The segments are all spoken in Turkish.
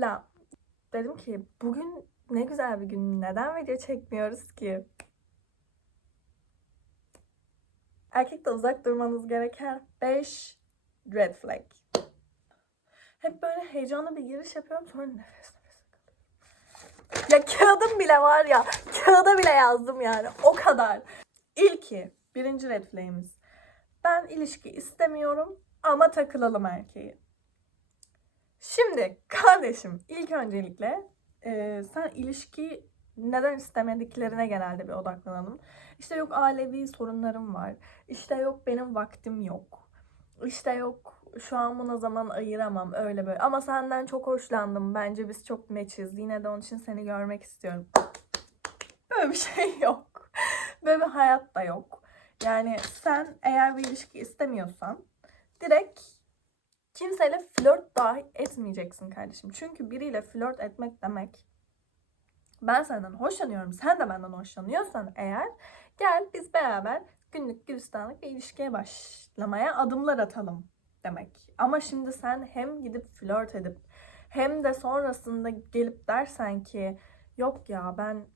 La dedim ki bugün ne güzel bir gün. Neden video çekmiyoruz ki? Erkekte uzak durmanız gereken 5 red flag. Hep böyle heyecanlı bir giriş yapıyorum sonra nefes kalıyorum. Ya kağıdım bile var ya. Kağıda bile yazdım yani. O kadar. İlki. Birinci red flag'imiz. Ben ilişki istemiyorum ama takılalım erkeği. Şimdi kardeşim ilk öncelikle e, sen ilişki neden istemediklerine genelde bir odaklanalım. İşte yok ailevi sorunlarım var. İşte yok benim vaktim yok. İşte yok şu an buna zaman ayıramam öyle böyle. Ama senden çok hoşlandım. Bence biz çok meçiz. Yine de onun için seni görmek istiyorum. Böyle bir şey yok. Böyle bir hayat da yok. Yani sen eğer bir ilişki istemiyorsan direkt kimseyle flört dahi etmeyeceksin kardeşim. Çünkü biriyle flört etmek demek ben senden hoşlanıyorum, sen de benden hoşlanıyorsan eğer gel biz beraber günlük gülistanlık bir ilişkiye başlamaya adımlar atalım demek. Ama şimdi sen hem gidip flört edip hem de sonrasında gelip dersen ki yok ya ben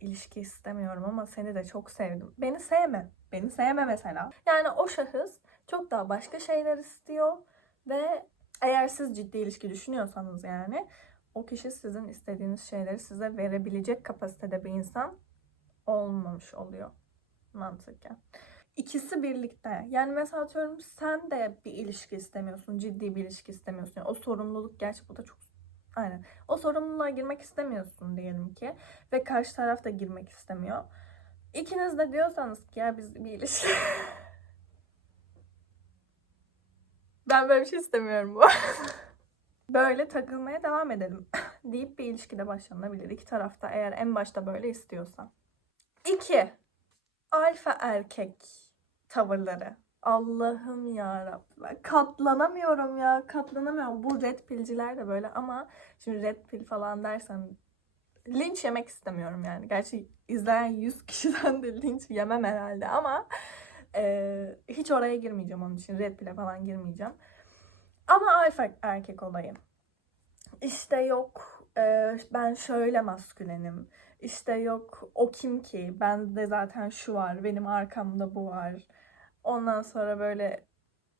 ilişki istemiyorum ama seni de çok sevdim. Beni sevme. Beni sevme mesela. Yani o şahıs çok daha başka şeyler istiyor ve eğer siz ciddi ilişki düşünüyorsanız yani o kişi sizin istediğiniz şeyleri size verebilecek kapasitede bir insan olmamış oluyor mantıken. İkisi birlikte. Yani mesela atıyorum sen de bir ilişki istemiyorsun. Ciddi bir ilişki istemiyorsun. Yani o sorumluluk gerçi bu da çok aynen. O sorumluluğa girmek istemiyorsun diyelim ki. Ve karşı taraf da girmek istemiyor. İkiniz de diyorsanız ki ya biz bir ilişki... ben böyle bir şey istemiyorum bu. böyle takılmaya devam edelim deyip bir ilişkide başlanabilir. İki tarafta eğer en başta böyle istiyorsa. İki, alfa erkek tavırları. Allah'ım ya Katlanamıyorum ya. Katlanamıyorum. Bu red pillciler de böyle ama şimdi red pill falan dersen linç yemek istemiyorum yani. Gerçi izleyen 100 kişiden de linç yemem herhalde ama e, hiç oraya girmeyeceğim onun için. Red pill'e falan girmeyeceğim. Ama alfa erkek olayı. İşte yok e, ben şöyle maskülenim. İşte yok o kim ki? Bende zaten şu var. Benim arkamda bu var. Ondan sonra böyle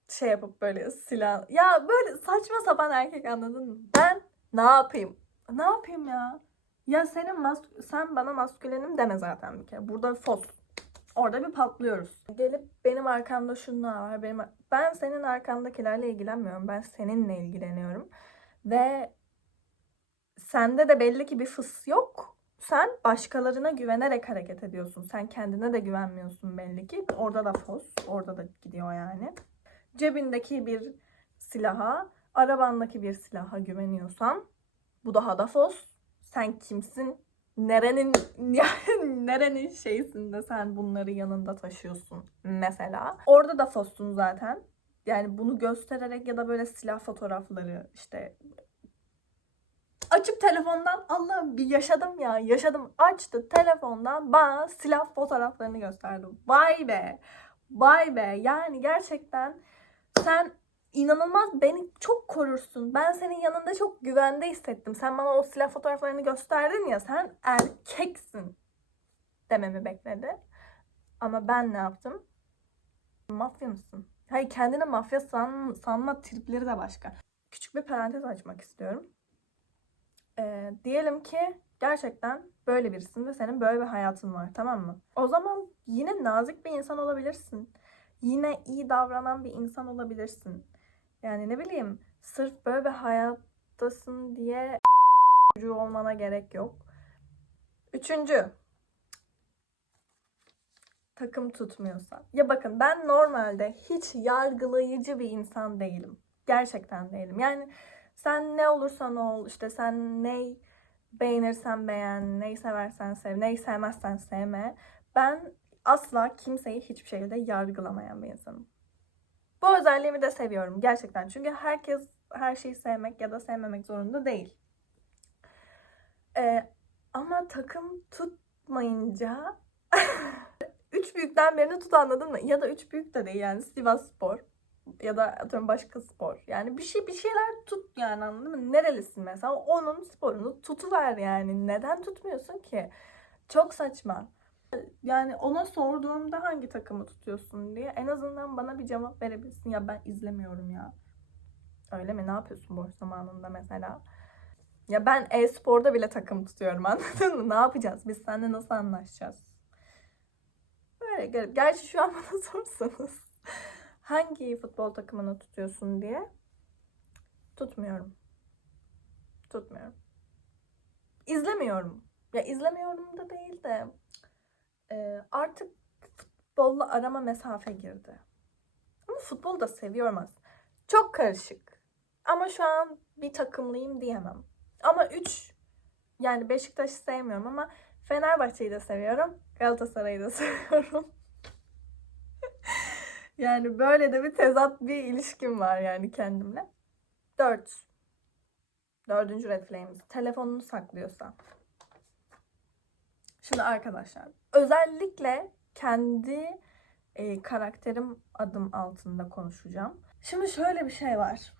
şey yapıp böyle silah. Ya böyle saçma sapan erkek anladın mı? Ben ne yapayım? Ne yapayım ya? Ya senin mas sen bana maskülenim deme zaten bir kere. Burada fos. Orada bir patlıyoruz. Gelip benim arkamda şunlar var. Benim ben senin arkandakilerle ilgilenmiyorum. Ben seninle ilgileniyorum. Ve sende de belli ki bir fıs yok. Sen başkalarına güvenerek hareket ediyorsun. Sen kendine de güvenmiyorsun belli ki. Orada da fos. Orada da gidiyor yani. Cebindeki bir silaha, arabandaki bir silaha güveniyorsan bu daha da fos. Sen kimsin? Nerenin yani nerenin şeysin de sen bunları yanında taşıyorsun mesela. Orada da fossun zaten. Yani bunu göstererek ya da böyle silah fotoğrafları işte açıp telefondan Allah'ım bir yaşadım ya yaşadım açtı telefondan bana silah fotoğraflarını gösterdi. Vay be vay be yani gerçekten sen inanılmaz beni çok korursun. Ben senin yanında çok güvende hissettim. Sen bana o silah fotoğraflarını gösterdin ya sen erkeksin dememi bekledi. Ama ben ne yaptım? Mafya mısın? Hayır kendine mafya san, sanma tripleri de başka. Küçük bir parantez açmak istiyorum. Ee, diyelim ki gerçekten böyle birisin ve senin böyle bir hayatın var tamam mı? O zaman yine nazik bir insan olabilirsin. Yine iyi davranan bir insan olabilirsin. Yani ne bileyim sırf böyle bir hayattasın diye çocuğu olmana gerek yok. Üçüncü. Takım tutmuyorsa. Ya bakın ben normalde hiç yargılayıcı bir insan değilim. Gerçekten değilim. Yani sen ne olursan ol, işte sen ne beğenirsen beğen, neyi seversen sev, neyi sevmezsen sevme. Ben asla kimseyi hiçbir şekilde yargılamayan bir insanım. Bu özelliğimi de seviyorum gerçekten. Çünkü herkes her şeyi sevmek ya da sevmemek zorunda değil. Ee, ama takım tutmayınca üç büyükten birini tut anladın mı? Ya da üç büyük de değil yani Sivas Spor. ya da atıyorum başka spor. Yani bir şey bir şeyler tut yani anladın mı? Nerelisin mesela? Onun sporunu tutuver yani. Neden tutmuyorsun ki? Çok saçma. Yani ona sorduğumda hangi takımı tutuyorsun diye en azından bana bir cevap verebilsin. Ya ben izlemiyorum ya. Öyle mi? Ne yapıyorsun boş zamanında mesela? Ya ben e-sporda bile takım tutuyorum anladın mı? Ne yapacağız? Biz seninle nasıl anlaşacağız? Böyle garip. Gerçi şu an bana sorsanız hangi futbol takımını tutuyorsun diye tutmuyorum. Tutmuyorum. İzlemiyorum. Ya izlemiyorum da değil de e, artık futbolla arama mesafe girdi. Ama futbolu da seviyorum aslında. Çok karışık. Ama şu an bir takımlıyım diyemem. Ama 3 yani Beşiktaş'ı sevmiyorum ama Fenerbahçe'yi de seviyorum. Galatasaray'ı da seviyorum. yani böyle de bir tezat bir ilişkim var yani kendimle. 4. Dördüncü red flame'imiz. Telefonunu saklıyorsa. Şimdi arkadaşlar özellikle kendi e, karakterim adım altında konuşacağım. Şimdi şöyle bir şey var.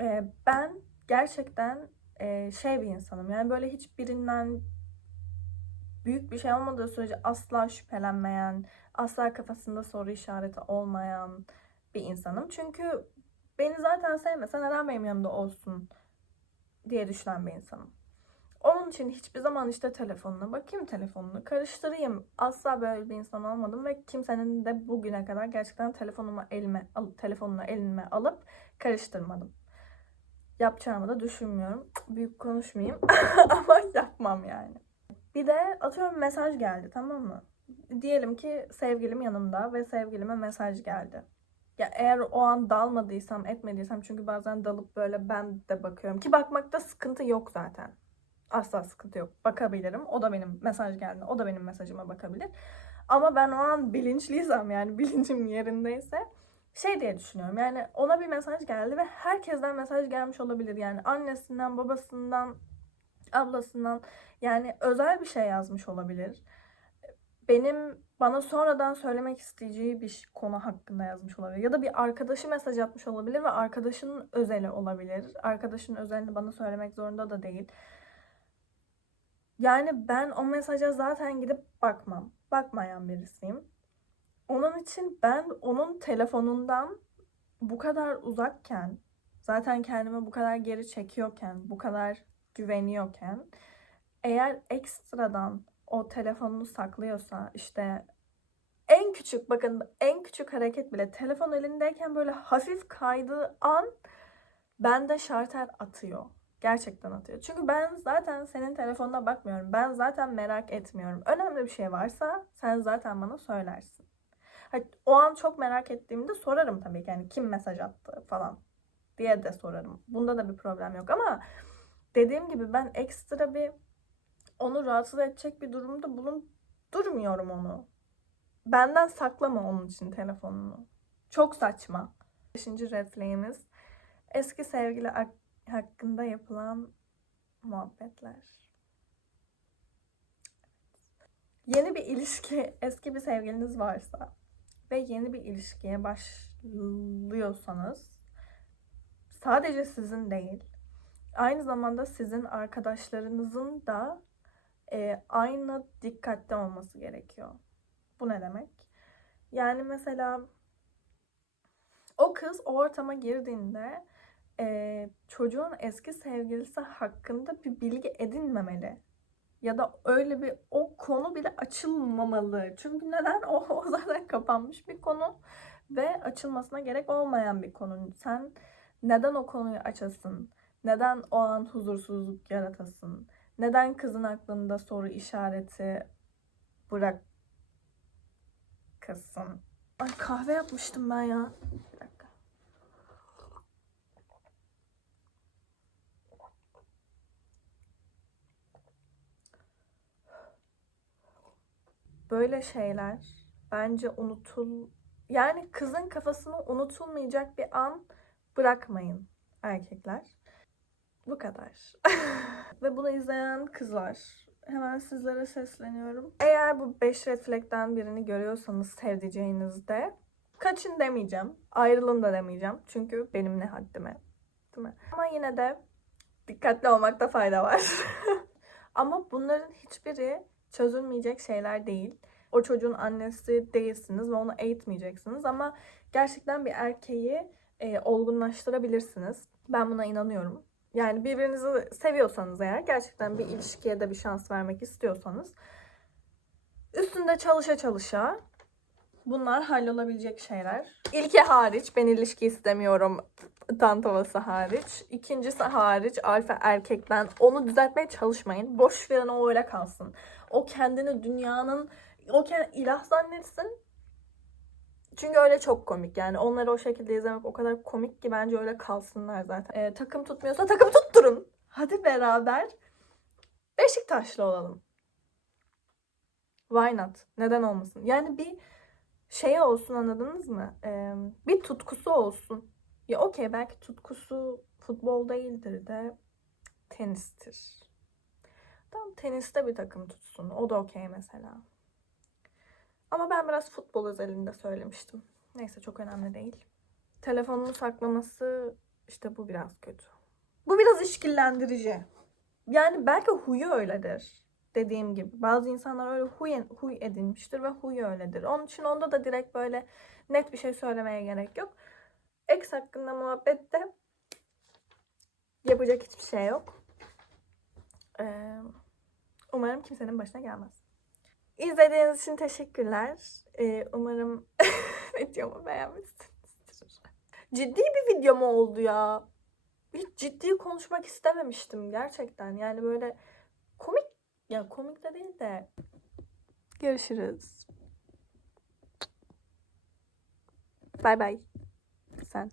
E, ben gerçekten e, şey bir insanım. Yani böyle hiçbirinden büyük bir şey olmadığı sürece asla şüphelenmeyen, asla kafasında soru işareti olmayan bir insanım. Çünkü beni zaten sevmese neden benim yanımda olsun diye düşünen bir insanım. Onun için hiçbir zaman işte telefonuna bakayım, telefonunu karıştırayım. Asla böyle bir insan olmadım ve kimsenin de bugüne kadar gerçekten telefonumu elime alıp telefonunu elime alıp karıştırmadım. Yapacağımı da düşünmüyorum. Büyük konuşmayayım ama yapmam yani. Bir de atıyorum mesaj geldi tamam mı? Diyelim ki sevgilim yanımda ve sevgilime mesaj geldi. Ya eğer o an dalmadıysam, etmediysem çünkü bazen dalıp böyle ben de bakıyorum ki bakmakta sıkıntı yok zaten. Asla sıkıntı yok. Bakabilirim. O da benim mesaj geldi. O da benim mesajıma bakabilir. Ama ben o an bilinçliysem yani bilincim yerindeyse şey diye düşünüyorum. Yani ona bir mesaj geldi ve herkesten mesaj gelmiş olabilir. Yani annesinden, babasından, ablasından yani özel bir şey yazmış olabilir. Benim bana sonradan söylemek isteyeceği bir konu hakkında yazmış olabilir. Ya da bir arkadaşı mesaj atmış olabilir ve arkadaşının özeli olabilir. Arkadaşının özelini bana söylemek zorunda da değil. Yani ben o mesaja zaten gidip bakmam. Bakmayan birisiyim. Onun için ben onun telefonundan bu kadar uzakken, zaten kendimi bu kadar geri çekiyorken, bu kadar güveniyorken, eğer ekstradan o telefonunu saklıyorsa işte en küçük bakın en küçük hareket bile telefon elindeyken böyle hafif kaydığı an bende şarter atıyor. Gerçekten atıyor. Çünkü ben zaten senin telefonuna bakmıyorum. Ben zaten merak etmiyorum. Önemli bir şey varsa sen zaten bana söylersin. O an çok merak ettiğimde sorarım tabii ki. Yani kim mesaj attı falan diye de sorarım. Bunda da bir problem yok ama dediğim gibi ben ekstra bir onu rahatsız edecek bir durumda bulun durmuyorum onu. Benden saklama onun için telefonunu. Çok saçma. Beşinci red flag'imiz eski sevgili hakkında yapılan muhabbetler. Yeni bir ilişki, eski bir sevgiliniz varsa ve yeni bir ilişkiye başlıyorsanız sadece sizin değil, aynı zamanda sizin arkadaşlarınızın da e, aynı dikkatte olması gerekiyor. Bu ne demek? Yani mesela o kız o ortama girdiğinde e, çocuğun eski sevgilisi hakkında bir bilgi edinmemeli. Ya da öyle bir o konu bile açılmamalı. Çünkü neden? O, o zaten kapanmış bir konu ve açılmasına gerek olmayan bir konu. Sen neden o konuyu açasın? Neden o an huzursuzluk yaratasın? Neden kızın aklında soru işareti bırakasın? Ay kahve yapmıştım ben ya. Bir dakika. Böyle şeyler bence unutul yani kızın kafasını unutulmayacak bir an bırakmayın erkekler. Bu kadar. Ve bunu izleyen kızlar hemen sizlere sesleniyorum. Eğer bu 5 red flag'ten birini görüyorsanız sevdiceğinizde Kaçın demeyeceğim. Ayrılın da demeyeceğim. Çünkü benim ne haddime. Değil mi? Ama yine de dikkatli olmakta fayda var. Ama bunların hiçbiri çözülmeyecek şeyler değil. O çocuğun annesi değilsiniz ve onu eğitmeyeceksiniz ama gerçekten bir erkeği e, olgunlaştırabilirsiniz. Ben buna inanıyorum. Yani birbirinizi seviyorsanız eğer gerçekten bir ilişkiye de bir şans vermek istiyorsanız üstünde çalışa çalışa bunlar hallolabilecek şeyler. İlki hariç ben ilişki istemiyorum tantavası hariç. İkincisi hariç alfa erkekten onu düzeltmeye çalışmayın. Boş verin o öyle kalsın. O kendini dünyanın o kend, ilah zannetsin. Çünkü öyle çok komik yani onları o şekilde izlemek o kadar komik ki bence öyle kalsınlar zaten. Ee, takım tutmuyorsa takım tutturun. Hadi beraber Beşiktaşlı olalım. Why not? Neden olmasın? Yani bir şey olsun anladınız mı? Ee, bir tutkusu olsun. Ya okey belki tutkusu futbol değildir de tenistir. Tamam teniste bir takım tutsun. O da okey mesela. Ama ben biraz futbol özelinde söylemiştim. Neyse çok önemli değil. Telefonunu saklaması işte bu biraz kötü. Bu biraz işkillendirici. Yani belki huyu öyledir. Dediğim gibi bazı insanlar öyle huy, huy edinmiştir ve huyu öyledir. Onun için onda da direkt böyle net bir şey söylemeye gerek yok. Ex hakkında muhabbette yapacak hiçbir şey yok. Ee, umarım kimsenin başına gelmez. İzlediğiniz için teşekkürler. Ee, umarım videomu beğenmişsinizdir. Ciddi bir video mu oldu ya? Hiç ciddi konuşmak istememiştim gerçekten. Yani böyle komik ya komik de değil de görüşürüz. Bay bay. Sen.